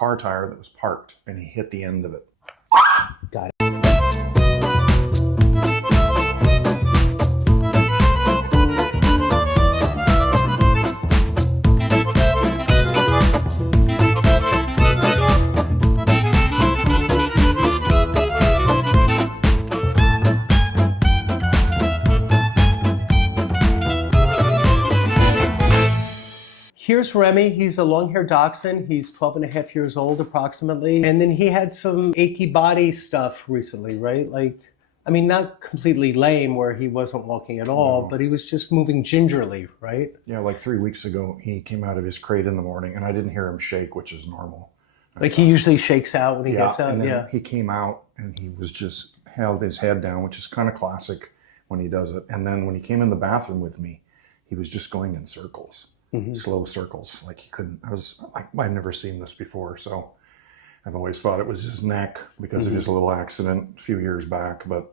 car tire that was parked, and he hit the end of it. Got it. Here's Remy. He's a long-haired Dachshund. He's 12 and a half years old approximately. And then he had some achy body stuff recently, right? Like, I mean, not completely lame where he wasn't walking at all, but he was just moving gingerly, right? Yeah, like 3 weeks ago, he came out of his crate in the morning, and I didn't hear him shake, which is normal. Like he usually shakes out when he gets out? And then he came out, and he was just held his head down, which is kind of classic when he does it. And then when he came in the bathroom with me, he was just going in circles. Slow circles, like he couldn't. I was like, I've never seen this before, so I've always thought it was his neck because of his little accident a few years back, but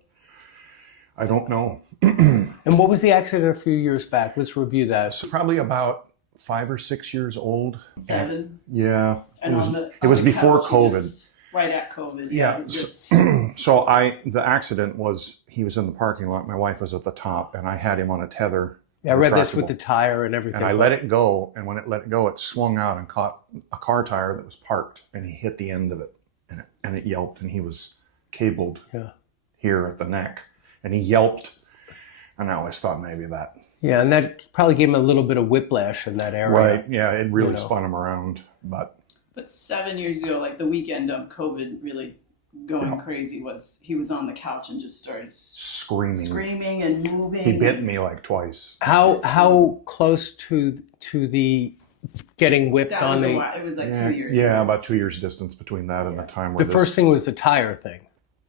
I don't know. And what was the accident a few years back? Let's review that. So probably about 5 or 6 years old. 7. Yeah, And it was before couch, COVID. Right at COVID. Yeah. So the accident was, he was in the parking lot. My wife was at the top, and I had him on a tether. Yeah, I read this with the tire and everything. And I let it go, and when it let go, it swung out and caught a car tire that was parked, and he hit the end of it, and it yelped, and he was cabled here at the neck, and he yelped, and I always thought maybe that. Yeah, and that probably gave him a little bit of whiplash in that area. Right, yeah, it really spun him around, But 7 years ago, like the weekend of COVID really going crazy, was he was on the couch and just started screaming and moving. He bit me like twice. How close to the getting whipped that on was the? It was like 2 years. Yeah, about 2 years distance between that and the time where the first thing was the tire thing,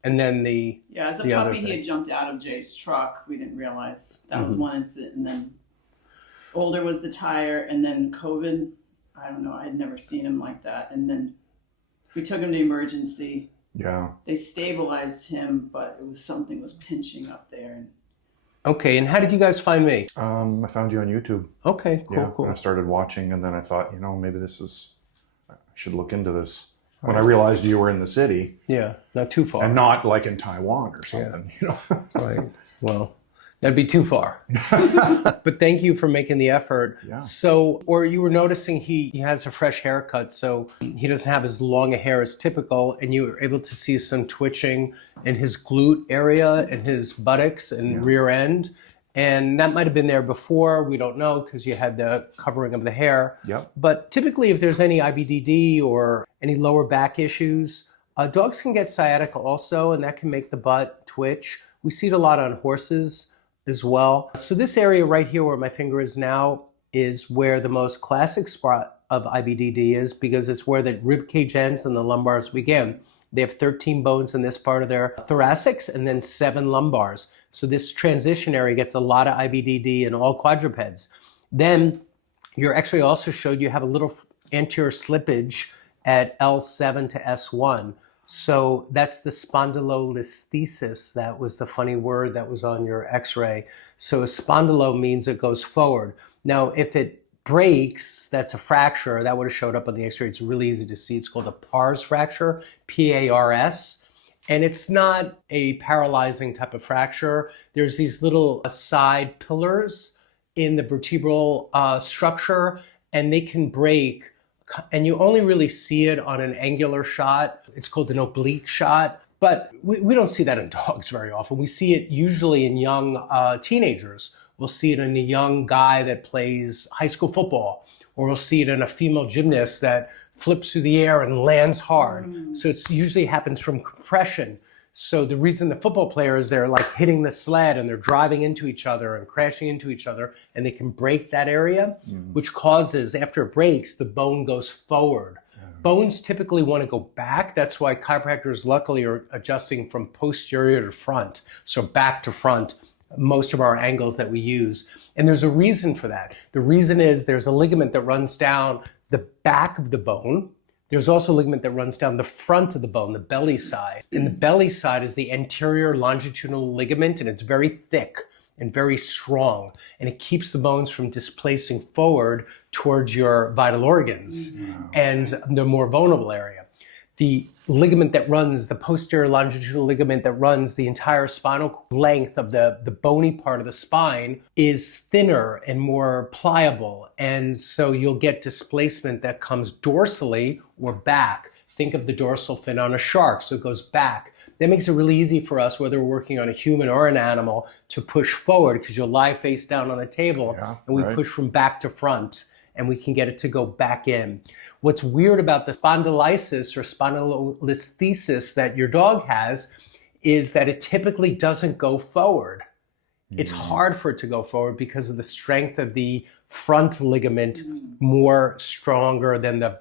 and then the as a puppy he had jumped out of Jay's truck. We didn't realize that was one incident, and then older was the tire, and then COVID. I don't know. I had never seen him like that, and then we took him to emergency. Yeah. They stabilized him, but something was pinching up there. Okay, and how did you guys find me? I found you on YouTube. Okay, cool. And I started watching, and then I thought, maybe I should look into this. When I realized you were in the city. Yeah, not too far. And not like in Taiwan or something, Right. Well, that'd be too far. But thank you for making the effort. Yeah. So, or you were noticing he has a fresh haircut, so he doesn't have as long a hair as typical, and you were able to see some twitching in his glute area and his buttocks and rear end. And that might have been there before. We don't know because you had the covering of the hair. Yep. But typically, if there's any IVDD or any lower back issues, dogs can get sciatica also, and that can make the butt twitch. We see it a lot on horses as well. So this area right here where my finger is now is where the most classic spot of IVDD is, because it's where the rib cage ends and the lumbars begin. They have 13 bones in this part of their thoracics and then 7 lumbars. So this transition area gets a lot of IVDD in all quadrupeds. Then your x-ray also showed you have a little anterior slippage at L7 to S1. So that's the spondylolisthesis. That was the funny word that was on your x-ray. So a spondylo means it goes forward. Now, if it breaks, that's a fracture. That would have showed up on the x-ray. It's really easy to see. It's called a pars fracture, P-A-R-S. And it's not a paralyzing type of fracture. There's these little side pillars in the vertebral structure, and they can break. And you only really see it on an angular shot. It's called an oblique shot. But we don't see that in dogs very often. We see it usually in young teenagers. We'll see it in a young guy that plays high school football, or we'll see it in a female gymnast that flips through the air and lands hard. So it usually happens from compression. So the reason the football players, they're like hitting the sled and they're driving into each other and crashing into each other, and they can break that area, which causes, after it breaks, the bone goes forward. Bones typically want to go back. That's why chiropractors luckily are adjusting from posterior to front. So back to front, most of our angles that we use. And there's a reason for that. The reason is there's a ligament that runs down the back of the bone. There's also a ligament that runs down the front of the bone, the belly side. And the belly side is the anterior longitudinal ligament, and it's very thick and very strong. And it keeps the bones from displacing forward towards your vital organs and the more vulnerable area. The ligament that runs, the posterior longitudinal ligament that runs the entire spinal length of the bony part of the spine is thinner and more pliable. And so you'll get displacement that comes dorsally or back. Think of the dorsal fin on a shark, so it goes back. That makes it really easy for us, whether we're working on a human or an animal, to push forward, because you'll lie face down on the table and we push from back to front, and we can get it to go back in. What's weird about the spondylolysis or spondylolisthesis that your dog has is that it typically doesn't go forward. It's hard for it to go forward because of the strength of the front ligament, more stronger than the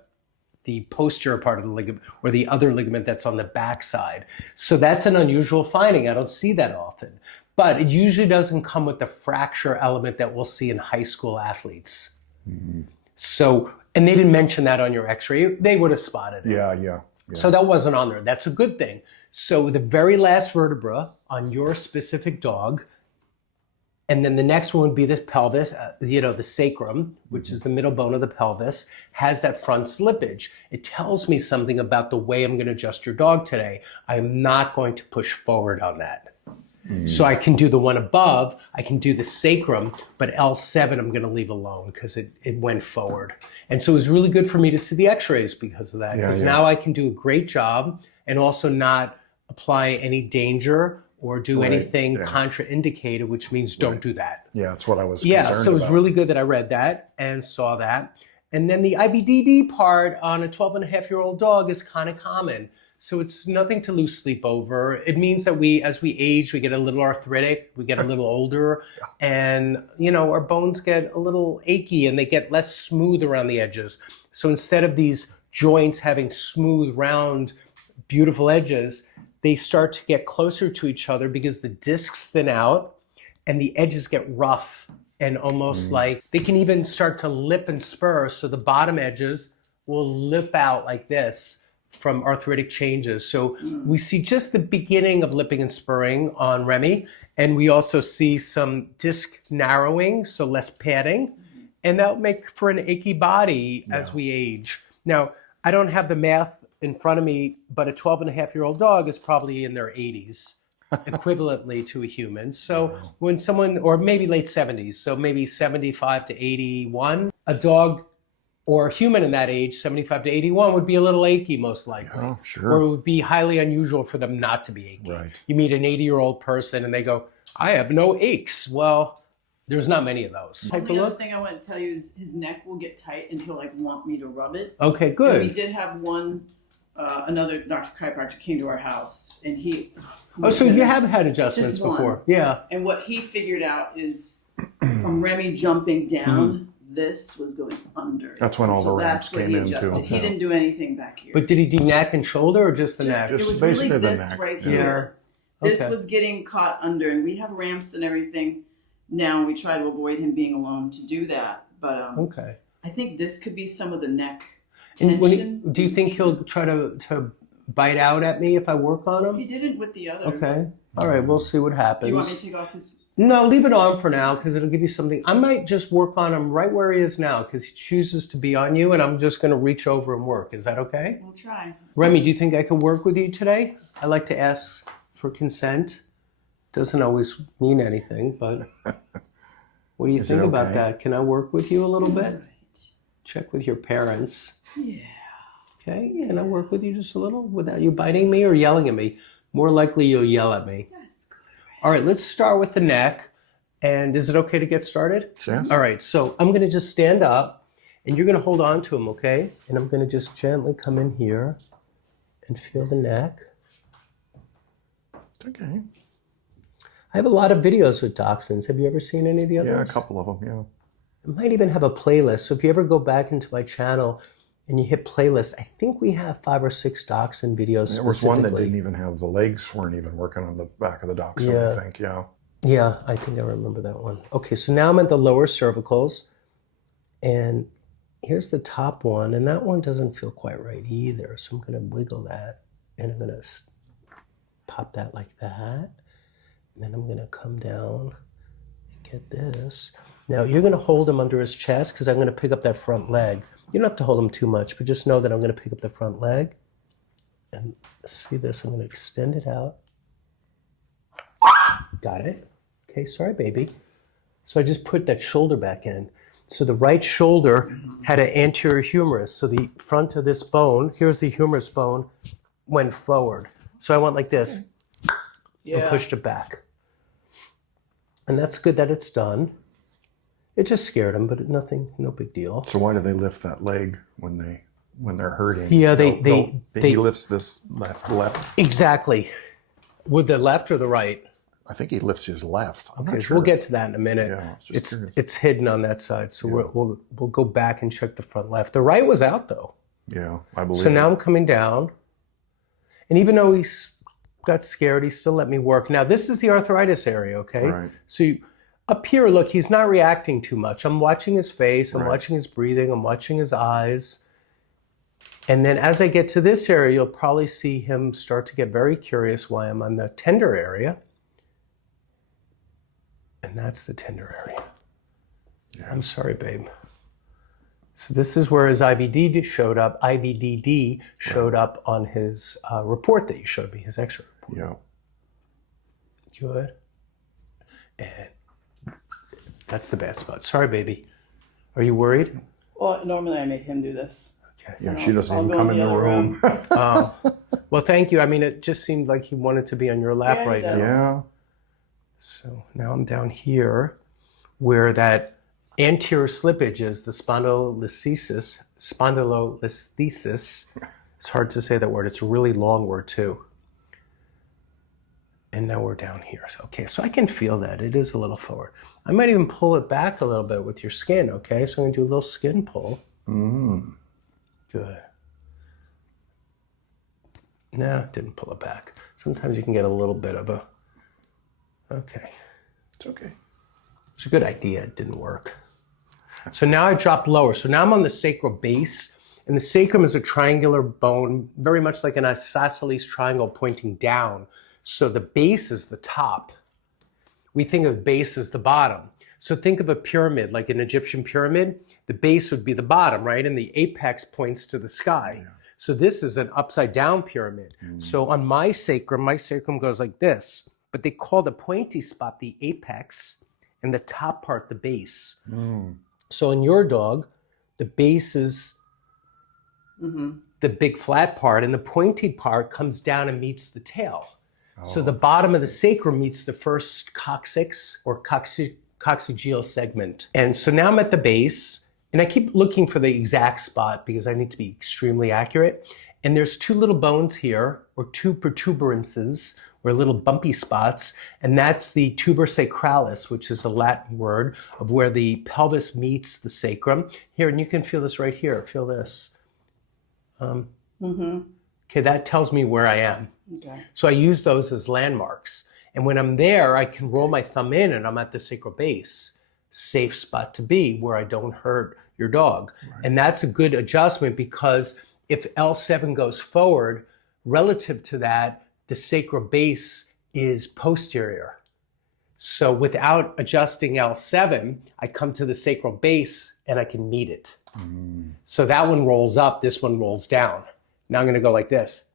posterior part of the ligament or the other ligament that's on the backside. So that's an unusual finding. I don't see that often. But it usually doesn't come with the fracture element that we'll see in high school athletes. So, and they didn't mention that on your x-ray. They would have spotted it. Yeah. So that wasn't on there. That's a good thing. So the very last vertebra on your specific dog, and then the next one would be the pelvis, the sacrum, which is the middle bone of the pelvis, has that front slippage. It tells me something about the way I'm going to adjust your dog today. I'm not going to push forward on that. So I can do the one above, I can do the sacrum, but L7 I'm going to leave alone because it went forward. And so it was really good for me to see the x-rays because of that. Because now I can do a great job and also not apply any danger or do anything contraindicated, which means don't do that. Yeah, that's what I was concerned about. So it was really good that I read that and saw that. And then the IVDD part on a 12-and-a-half-year-old dog is kind of common. So it's nothing to lose sleep over. It means that as we age, we get a little arthritic, we get a little older, and our bones get a little achy and they get less smooth around the edges. So instead of these joints having smooth, round, beautiful edges, they start to get closer to each other because the discs thin out and the edges get rough and almost like they can even start to lip and spur. So the bottom edges will lip out like this from arthritic changes. So we see just the beginning of lipping and spurring on Remy. And we also see some disc narrowing, so less padding. And that'll make for an achy body as we age. Now, I don't have the math in front of me, but a 12-and-a-half-year-old dog is probably in their 80s, equivalently to a human. So when someone, or maybe late 70s, so maybe 75 to 81, a dog or a human in that age, 75 to 81, would be a little achy, most likely. Oh, sure. Or it would be highly unusual for them not to be achy. Right. You meet an 80-year-old person and they go, I have no aches. Well, there's not many of those. The only other thing I want to tell you is his neck will get tight and he'll want me to rub it. Okay, good. And we did have another Dr. Chiropractor came to our house and he... So you have had adjustments before. Yeah. And what he figured out is from Remy jumping down, this was going under. That's when all the ramps came in too. He didn't do anything back here. But did he do neck and shoulder or just the neck? It was basically really the this neck. right Yeah. here. This Okay. was getting caught under, and we have ramps and everything now, and we try to avoid him being alone to do that. But Okay. I think this could be some of the neck And tension. do you think he'll try to bite out at me if I work on him? He didn't with the other. Okay. All right, we'll see what happens. Do you want me to take off his... No, leave it on for now because it'll give you something. I might just work on him right where he is now because he chooses to be on you and I'm just going to reach over and work. Is that okay? We'll try. Remy, do you think I could work with you today? I like to ask for consent. Doesn't always mean anything, but what do you think about that? Can I work with you a little bit? Right. Check with your parents. Yeah. Okay, can I work with you just a little without you biting me or yelling at me? More likely you'll yell at me. That's good. All right, let's start with the neck. And is it okay to get started? Yes. All right, so I'm going to just stand up and you're going to hold on to him, okay? And I'm going to just gently come in here and feel the neck. Okay. I have a lot of videos with dachshunds. Have you ever seen any of the others? Yeah, a couple of them, yeah. I might even have a playlist. So if you ever go back into my channel and you hit playlist, I think we have 5 or 6 dachshund videos There was one that specifically. didn't even have the legs, weren't even working on the back of the dachshund, Yeah. I think, yeah. Yeah, I think I remember that one. Okay, so now I'm at the lower cervicals. And here's the top one. And that one doesn't feel quite right either. So I'm going to wiggle that. And I'm going to pop that like that. And then I'm going to come down and get this. Now you're going to hold him under his chest because I'm going to pick up that front leg. You don't have to hold him too much, but just know that I'm going to pick up the front leg. And see this, I'm going to extend it out. Got it. Okay, sorry, baby. So I just put that shoulder back in. So the right shoulder had an anterior humerus. So the front of this bone, here's the humerus bone, went forward. So I went like this and pushed it back. And that's good that it's done. It just scared him, but nothing, no big deal. So why do they lift that leg when they're hurting? Yeah, he lifts this left. Exactly. With the left or the right? I think he lifts his left. I'm Okay, not sure. we'll get to that in a minute. Yeah, it's hidden on that side, so we'll go back and check the front left. The right was out though. Yeah, I believe. So now I'm coming down, and even though he's got scared, he still let me work. Now this is the arthritis area, okay? Right. So up here, look, he's not reacting too much. I'm watching his face, I'm Right. watching his breathing, I'm watching his eyes. And then as I get to this area, you'll probably see him start to get very curious why I'm on the tender area. And that's the tender area. Yeah. I'm sorry, babe. So this is where his IVDD showed up. IVDD showed up on his report that you showed me, his X-ray report. Yeah. Good. And that's the bad spot. Sorry, baby. Are you worried? Well, normally I make him do this. Okay. Yeah, she doesn't even come in the room. Well, thank you. I mean, it just seemed like he wanted to be on your lap right now. Yeah. So now I'm down here where that anterior slippage is, the spondylolisthesis. Spondylolisthesis. It's hard to say that word. It's a really long word too. And now we're down here. So, okay, so I can feel that. It is a little forward. I might even pull it back a little bit with your skin, okay? So I'm going to do a little skin pull. Good. No, didn't pull it back. Sometimes you can get a little bit of a... Okay. It's okay. It's a good idea. It didn't work. So now I dropped lower. So now I'm on the sacral base. And the sacrum is a triangular bone, very much like an isosceles triangle pointing down. So the base is the top. We think of base as the bottom. So think of a pyramid, like an Egyptian pyramid. The base would be the bottom, right? And the apex points to the sky. Yeah. So this is an upside down pyramid. So on my sacrum goes like this. But they call the pointy spot the apex and the top part the base. So in your dog, the base is the big flat part, and the pointy part comes down and meets the tail. So the bottom of the sacrum meets the first coccyx or coccygeal segment. And so now I'm at the base, and I keep looking for the exact spot because I need to be extremely accurate. And there's two little bones here, or two protuberances, or little bumpy spots, and that's the tuber sacralis, which is a Latin word of where the pelvis meets the sacrum. Here, and you can feel this right here. Feel this. Okay, that tells me where I am. Okay. So I use those as landmarks. And when I'm there, I can roll my thumb in and I'm at the sacral base. Safe spot to be where I don't hurt your dog. Right. And that's a good adjustment because if L7 goes forward, relative to that, the sacral base is posterior. So without adjusting L7, I come to the sacral base and I can meet it. So that one rolls up, this one rolls down. Now I'm going to go like this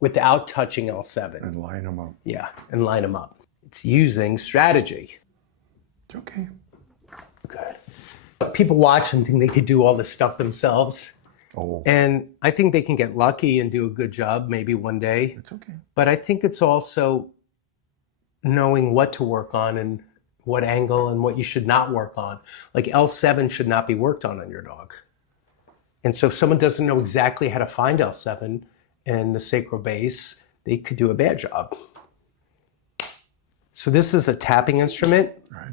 without touching L7. And line them up. Yeah, and line them up. It's using strategy. It's okay. Good. People watch and think they could do all this stuff themselves. And I think they can get lucky and do a good job maybe one day. It's okay. But I think it's also knowing what to work on and what angle and what you should not work on. Like L7 should not be worked on your dog. And so if someone doesn't know exactly how to find L7 in the sacral base, they could do a bad job. So this is a tapping instrument. Right.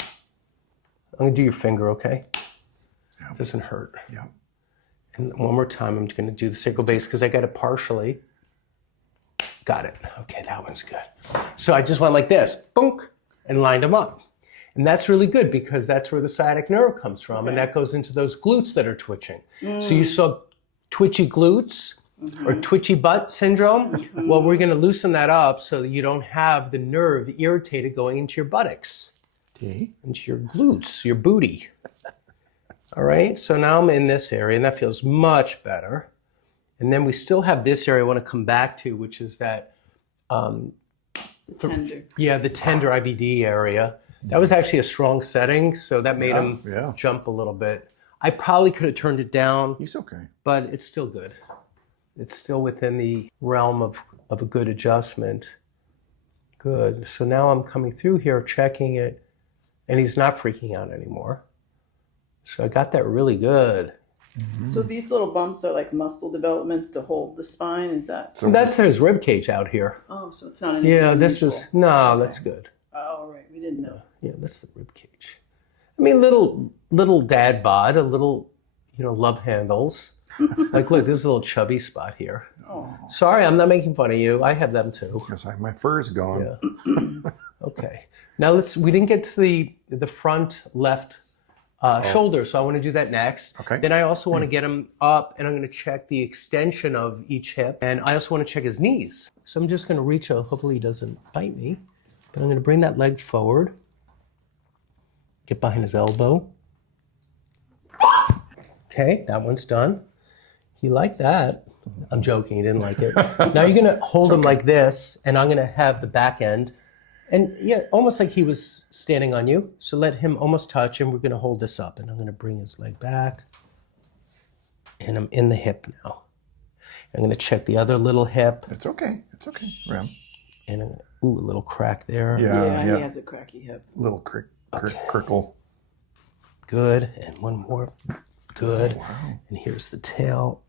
I'm going to do your finger, okay? Yeah. It doesn't hurt. Yeah. And one more time, I'm going to do the sacral base because I got it partially. Got it. Okay, that one's good. So I just went like this, boonk, and lined them up. And that's really good because that's where the sciatic nerve comes from. And that goes into those glutes that are twitching. So you saw twitchy glutes or twitchy butt syndrome. Well, we're going to loosen that up so that you don't have the nerve irritated going into your buttocks. into your glutes, your booty. All right, so now I'm in this area, and that feels much better. And then we still have this area I want to come back to, which is that Tender. Yeah, the tender IVD area. That was actually a strong setting, so that made him jump a little bit. I probably could have turned it down. He's okay. But it's still good. It's still within the realm of a good adjustment. Good. So now I'm coming through here, checking it, and he's not freaking out anymore. So I got that really good. Mm-hmm. So these little bumps are like muscle developments to hold the spine, is that? So that's his rib cage out here. Oh, so it's not anything this unusual. is, no, that's good. Oh, right, we didn't know. Yeah, that's the rib cage. I mean, little dad bod, a little, love handles. Like, look, this is a little chubby spot here. Oh. Sorry, I'm not making fun of you. I have them too. Because my fur's gone. Yeah. Okay. Now we didn't get to the front left shoulder, so I want to do that next. Okay. Then I also want to get him up, and I'm going to check the extension of each hip, and I also want to check his knees. So I'm just going to reach out. Hopefully he doesn't bite me, but I'm going to bring that leg forward, get behind his elbow. Okay, that one's done. He liked that. I'm joking, he didn't like it. Now you're going to hold him like this, and I'm going to have the back end. And yeah, almost like he was standing on you. So let him almost touch, and we're going to hold this up. And I'm going to bring his leg back. And I'm in the hip now. I'm going to check the other little hip. It's okay. It's okay, Rem. And a little crack there. Yeah, he has a cracky hip. Little crickle. Good. And one more. Good. Oh, wow. And here's the tail.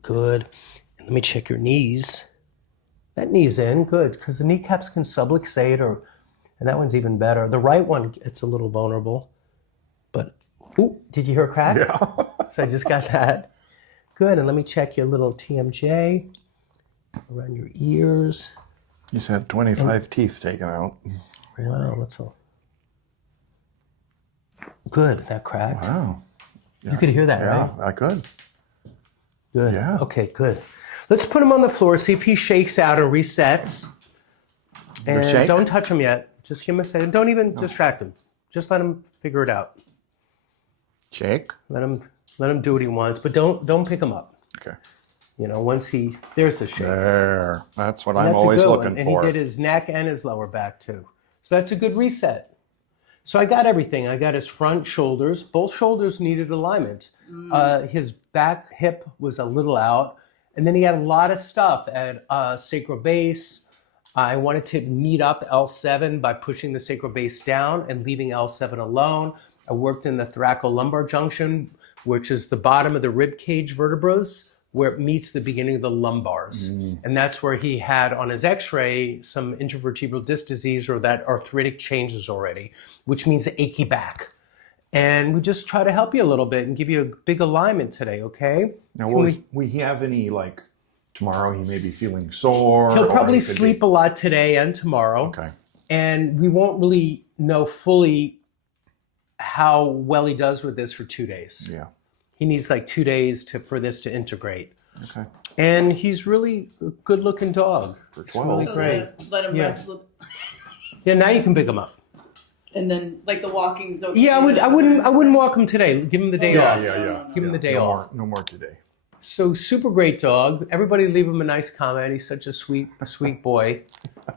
Good. And let me check your knees. That knee's in, good, because the kneecaps can subluxate, and that one's even better. The right one, it's a little vulnerable, but, did you hear a crack? Yeah. So I just got that. Good, and let me check your little TMJ around your ears. He's had 25 teeth taken out. Wow, that's all. Good, that cracked. Wow. Yeah. You could hear that, right? Yeah, I could. Good. Yeah. Okay, good. Let's put him on the floor, see if he shakes out and resets. And shake? don't touch him yet. Just give him a second. Don't even distract him. Just let him figure it out. Shake. Let him do what he wants, but don't pick him up. Okay. Once there's the shake. There. That's what I'm That's always a good looking one. And for. he did his neck and his lower back too. So that's a good reset. So I got everything. I got his front shoulders. Both shoulders needed alignment. His back hip was a little out. And then he had a lot of stuff at sacral base. I wanted to meet up L7 by pushing the sacral base down and leaving L7 alone. I worked in the thoracolumbar junction, which is the bottom of the rib cage vertebras, where it meets the beginning of the lumbars. And that's where he had on his x-ray some intervertebral disc disease, or that arthritic changes already, which means the achy back. And we just try to help you a little bit and give you a big alignment today, okay? Now, will we have any, tomorrow he may be feeling sore? He'll probably sleep a lot today and tomorrow. Okay. And we won't really know fully how well he does with this for 2 days. Yeah. He needs 2 days for this to integrate. Okay. And he's really a good-looking dog. For 12. Really So great. let him Yeah. rest. Yeah, now you can pick him up. And then, the walking's okay. Yeah, I wouldn't walk him today. Give him the day off. Yeah. Give him the day no off. No more today. So super great dog. Everybody leave him a nice comment. He's such a sweet boy.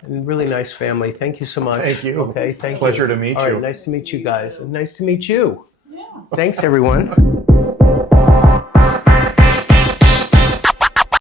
And really nice family. Thank you so much. Thank you. Okay, thank you. Pleasure to meet All you. right, nice to meet you guys. And nice to meet you. Yeah. Thanks, everyone.